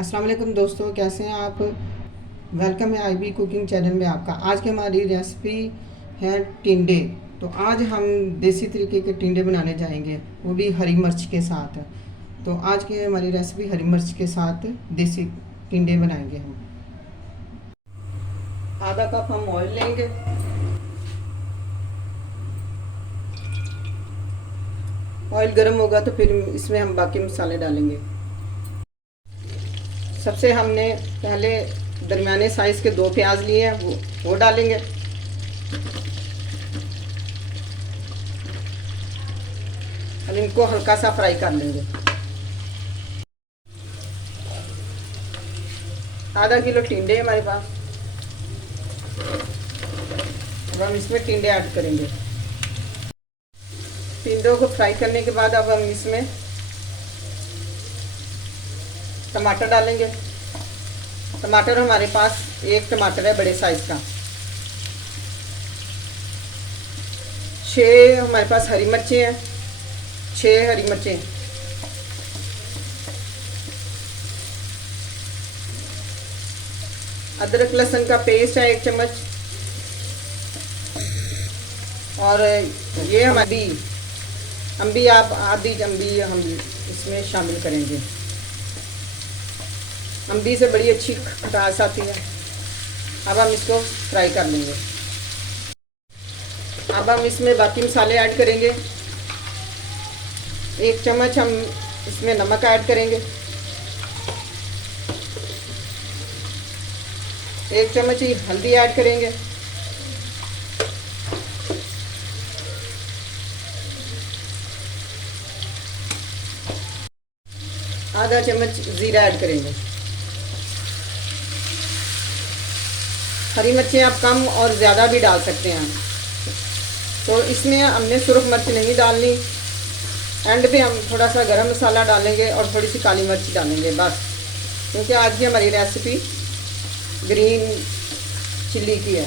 अस्सलाम वालेकुम दोस्तों, कैसे हैं आप। वेलकम है आईबी कुकिंग चैनल में आपका। आज की हमारी रेसिपी है टिंडे। तो आज हम देसी तरीके के टिंडे बनाने जाएंगे, वो भी हरी मिर्च के साथ। तो आज की हमारी रेसिपी हरी मिर्च के साथ देसी टिंडे बनाएंगे हम। आधा कप हम ऑयल लेंगे। ऑयल गर्म होगा तो फिर इसमें हम बाकी मसाले डालेंगे। सबसे हमने पहले दरमियाने साइज़ के 2 प्याज लिए हैं, वो डालेंगे। हम इनको हल्का सा फ्राई कर लेंगे। आधा किलो टिंडे हमारे पास। अब हम इसमें टिंडे ऐड करेंगे। टिंडों को फ्राई करने के बाद अब हम इसमें टमाटर डालेंगे। टमाटर हमारे पास 1 टमाटर है बड़े साइज का। 6 हमारे पास हरी मिर्चें हैं, 6 हरी मिर्चें। अदरक लहसुन का पेस्ट है 1 चम्मच। और ये हमारी अम्बी, आप आधी अम्बी हम इसमें शामिल करेंगे। अम्बी से बड़ी अच्छी खटास आती है। अब हम इसको फ्राई कर लेंगे। अब हम इसमें बाकी मसाले ऐड करेंगे। 1 चम्मच हम इसमें नमक ऐड करेंगे। 1 चम्मच ही हल्दी ऐड करेंगे। आधा चम्मच ज़ीरा ऐड करेंगे। हरी मिर्चें आप कम और ज़्यादा भी डाल सकते हैं। तो इसमें हमने सुरख मिर्च नहीं डालनी। एंड पे हम थोड़ा सा गरम मसाला डालेंगे और थोड़ी सी काली मिर्च डालेंगे बस, क्योंकि आज की हमारी रेसिपी ग्रीन चिल्ली की है।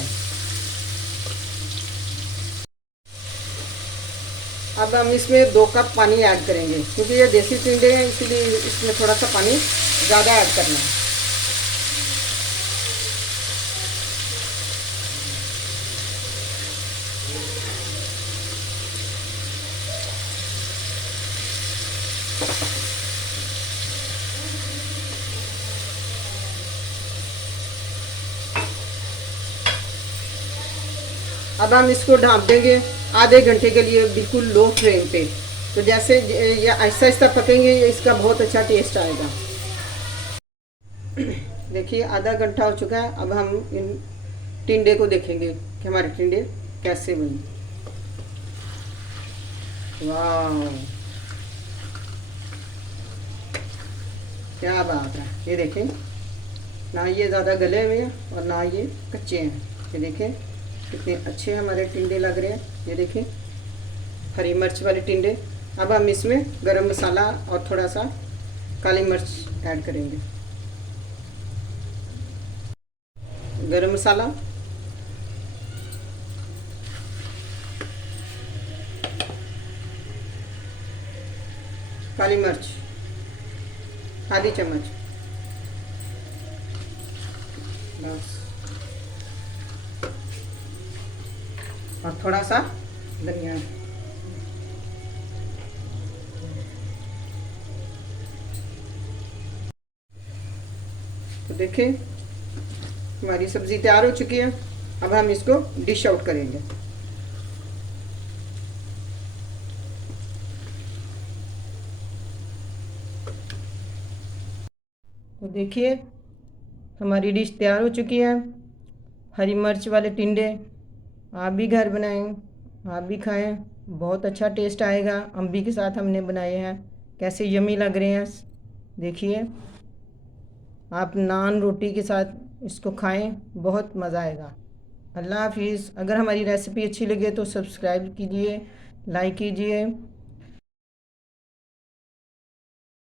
अब हम इसमें 2 कप पानी ऐड करेंगे, क्योंकि ये देसी टिंडे हैं इसलिए इसमें थोड़ा सा पानी ज़्यादा ऐड करना है। अब हम इसको ढाँप देंगे आधे घंटे के लिए, बिल्कुल लो फ्लेम पे। तो जैसे ये आहिस्ता आहिस्ता पकेंगे, इसका बहुत अच्छा टेस्ट आएगा। देखिए आधा घंटा हो चुका है। अब हम इन टिंडे को देखेंगे कि हमारे टिंडे कैसे बने। वाह, क्या बात है। ये देखें, ना ये ज़्यादा गले हुए हैं और ना ये कच्चे हैं। ये देखें कितने अच्छे हमारे टिंडे लग रहे हैं। ये देखें हरी मिर्च वाले टिंडे। अब हम इसमें गरम मसाला और थोड़ा सा काली मिर्च ऐड करेंगे। गरम मसाला, काली मिर्च आधी चम्मच बस, और थोड़ा सा धनिया। तो देखिए हमारी सब्ज़ी तैयार हो चुकी है। अब हम इसको डिश आउट करेंगे। तो देखिए हमारी डिश तैयार हो चुकी है। हरी मिर्च वाले टिंडे आप भी घर बनाएं, आप भी खाएं, बहुत अच्छा टेस्ट आएगा। अम्बी के साथ हमने बनाए हैं, कैसे यमी लग रहे हैं। देखिए आप नान रोटी के साथ इसको खाएं, बहुत मज़ा आएगा। अल्लाह हाफिज़। अगर हमारी रेसिपी अच्छी लगे तो सब्सक्राइब कीजिए, लाइक कीजिए।